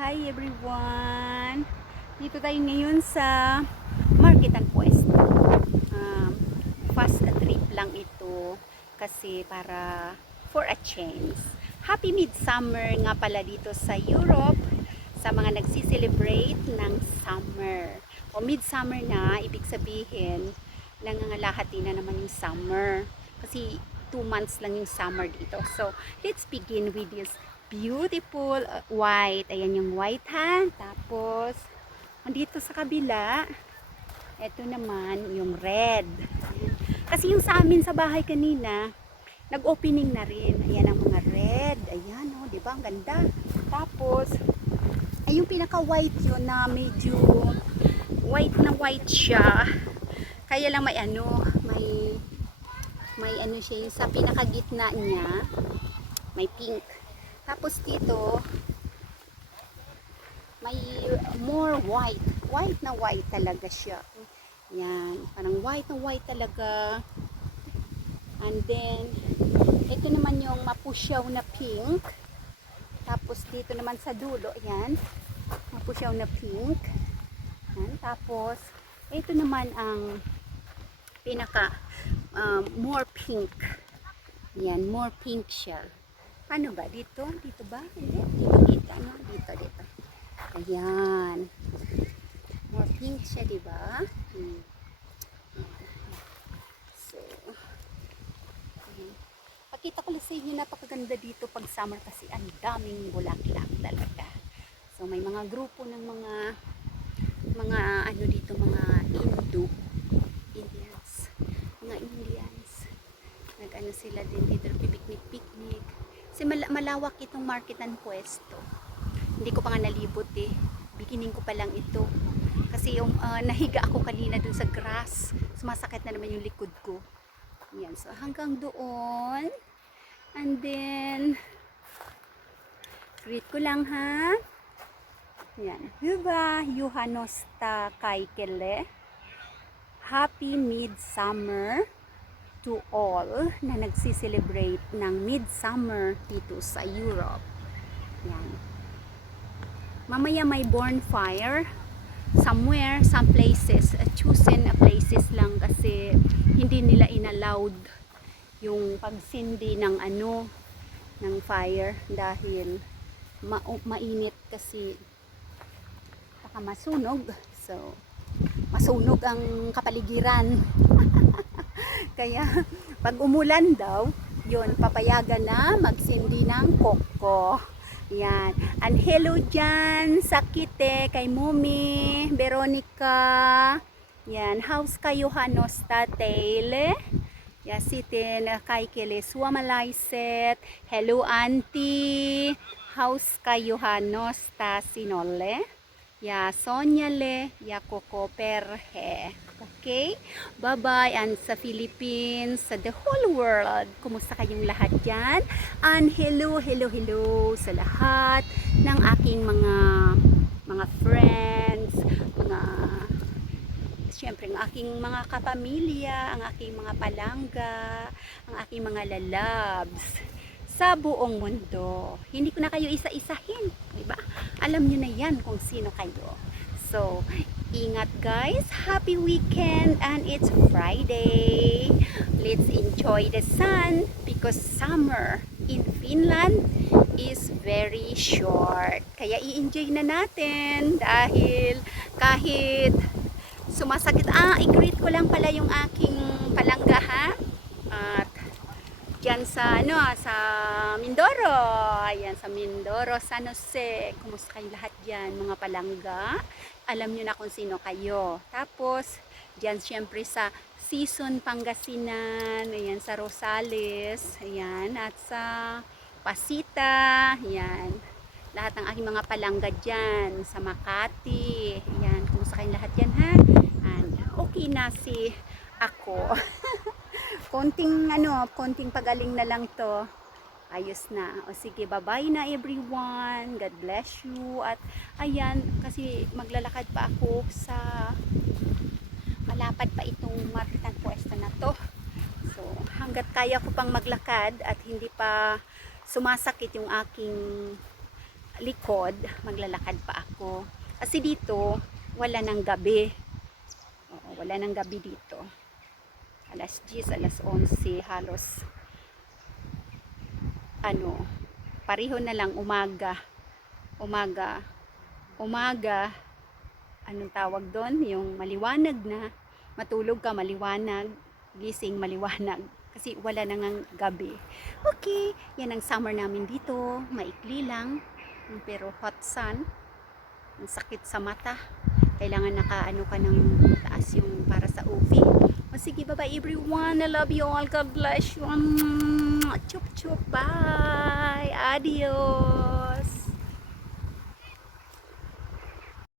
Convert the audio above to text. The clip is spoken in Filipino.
Hi everyone! Dito tayo ngayon sa Market and Puesto. Fast trip lang ito kasi para for a change. Happy Midsummer nga pala dito sa Europe sa mga nagsiselebrate ng summer. O midsummer na, ibig sabihin nangangalahati na naman yung summer. Kasi 2 months lang yung summer dito. So, let's begin with this beautiful white. Ayan yung white ha. Tapos, andito sa kabila, ito naman yung red. Ayan. Kasi yung sa amin sa bahay kanina, nag-opening na rin. Ayan ang mga red. Ayan o, oh, diba? Ang ganda. Tapos, ay yung pinaka-white yun na medyo white na white siya. Kaya lang may ano, may ano siya yung sa pinakagitna niya, may pink. Tapos dito, may more white. White na white talaga siya. Yan. Parang white na white talaga. And then, ito naman yung mapusyaw na pink. Tapos dito naman sa dulo, yan. Mapusyaw na pink. Yan. Tapos, ito naman ang pinaka more pink. Yan. More pink siya. Ano ba? Dito? Dito ba? Hindi. Dito, no? Dito. Ayan. More pink siya, diba? So, ayan. Pakita ko lang sa inyo, napakaganda dito pag summer kasi ang daming bulaklak talaga. So, may mga grupo ng mga ano dito, mga Indians. Mga Indians. Nag-ano sila din dito, picnic. Kasi malawak itong Market and Puesto. Hindi ko pa nga nalibot eh. Beginning ko pa lang ito. Kasi yung nahiga ako kanina dun sa grass. Sumasakit na naman yung likod ko. Yan. So hanggang doon. And then, greet ko lang ha. Yan. Hyvää juhannusta kaikille. Happy Midsummer to all na nagsiselebrate ng midsummer dito sa Europe. Yan. Mamaya may bonfire somewhere, some places, chosen places lang kasi hindi nila inallowed yung pagsindi ng ano, ng fire dahil mainit kasi baka masunog. So, masunog ang kapaligiran. Kaya, pag umulan daw, yun, papayagan na magsindi ng koko. Yan. And hello dyan sa Kite, kay Mumi, Veronica. Yan. How's kayo haноsta teile? Ya sitten kaikille suomalaiset. Hello auntie. How's kayo haноsta sinolle? Ya Sonyalle, ya Koko Perhe. Okay? Bye-bye. And sa Philippines, sa the whole world, kumusta kayong lahat dyan? And hello sa lahat ng aking mga friends, siyempre, ang aking mga kapamilya, ang aking mga palangga, ang aking mga lalabs sa buong mundo. Hindi ko na kayo isa-isahin, diba? Alam nyo na yan kung sino kayo. So, ingat guys, happy weekend and it's Friday. Let's enjoy the sun because summer in Finland is very short. Kaya i-enjoy na natin dahil kahit sumasakit, i-greet ko lang pala yung aking palangga ha. At dyan sa sa Mindoro. Ayan sa Mindoro, San Jose. Kumusta kayong lahat dyan mga palangga? Alam nyo na kung sino kayo. Tapos, dyan syempre sa Season Pangasinan. Ayan sa Rosales. Ayan. At sa Pasita. Ayan. Lahat ng aking mga palangga dyan. Sa Makati. Ayan. Kumusta kayong lahat dyan ha? And okay na si ako. konting pagaling na lang to. Ayos na. O sige, bye-bye na everyone. God bless you. At ayan, kasi maglalakad pa ako sa malapad pa itong Market and Puesto na to. So, hanggat kaya ko pang maglakad at hindi pa sumasakit yung aking likod, maglalakad pa ako. Kasi dito, wala ng gabi. Oo, wala ng gabi dito. Alas 10, alas 11, halos pareho na lang umaga. Umaga, anong tawag doon? Yung maliwanag na, matulog ka maliwanag, gising maliwanag. Kasi wala na ngang gabi. Okay, yan ang summer namin dito. Maikli lang, pero hot sun. Ang sakit sa mata. Kailangan nakaano ka ng taas yung para sa UV. O sige, bye-bye everyone. I love you all. God bless you. Chup chup. Bye. Adios.